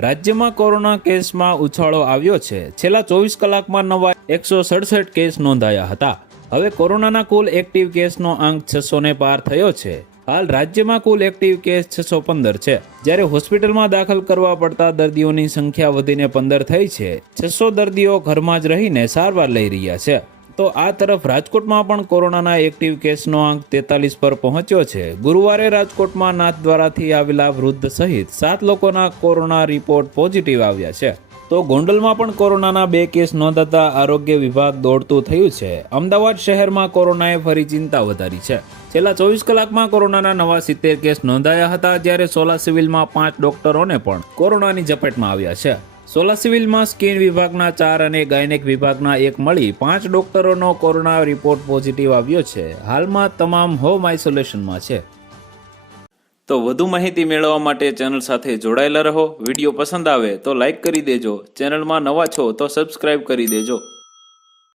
રાજ્યમાં કોરોના કેસમાં ઉછાળો આવ્યો છે. છેલ્લા ચોવીસ કલાકમાં નવા એકસો સડસઠ કેસ નોંધાયા હતા. હવે કોરોનાના કુલ એક્ટિવ કેસનો આંક છસો ને પાર થયો છે. હાલ રાજ્યમાં કુલ એક્ટિવ કેસ છસો પંદર છે. જ્યારે હોસ્પિટલમાં દાખલ કરવા પડતા દર્દીઓની સંખ્યા વધીને પંદર થઈ છે. છસો દર્દીઓ ઘરમાં જ રહીને સારવાર લઈ રહ્યા છે. તો આ તરફ રાજકોટમાં પણ કોરોનાના એક્ટિવ કેસનો આંક તેતાલીસ પર પહોંચ્યો છે. ગુરુવારે રાજકોટમાં નાથદ્વારાથી આવેલા વૃદ્ધ સહિત સાત લોકોના કોરોના રિપોર્ટ પોઝિટિવ આવ્યા છે. તો ગોંડલમાં પણ કોરોનાના બે કેસ નોંધાતા આરોગ્ય વિભાગ દોડતું થયું છે. અમદાવાદ શહેરમાં કોરોનાએ ફરી ચિંતા વધારી છે. છેલ્લા ચોવીસ કલાકમાં કોરોનાના નવા સિત્તેર કેસ નોંધાયા હતા, જ્યારે સોલા સિવિલમાં પાંચ ડોક્ટરોને પણ કોરોનાની ઝપેટમાં આવ્યા છે. સોલા સિવિલમાં સ્કિન વિભાગના ચાર અને ગાયનેક વિભાગના એક મળી પાંચ ડોક્ટરોનો કોરોના રિપોર્ટ પોઝિટિવ આવ્યો છે. હાલમાં તમામ હોમ આઇસોલેશનમાં છે. તો વધુ માહિતી મેળવવા માટે ચેનલ સાથે જોડાયેલા રહો. વીડિયો પસંદ આવે તો લાઇક કરી દેજો. ચેનલમાં નવા છો તો સબસ્ક્રાઇબ કરી દેજો.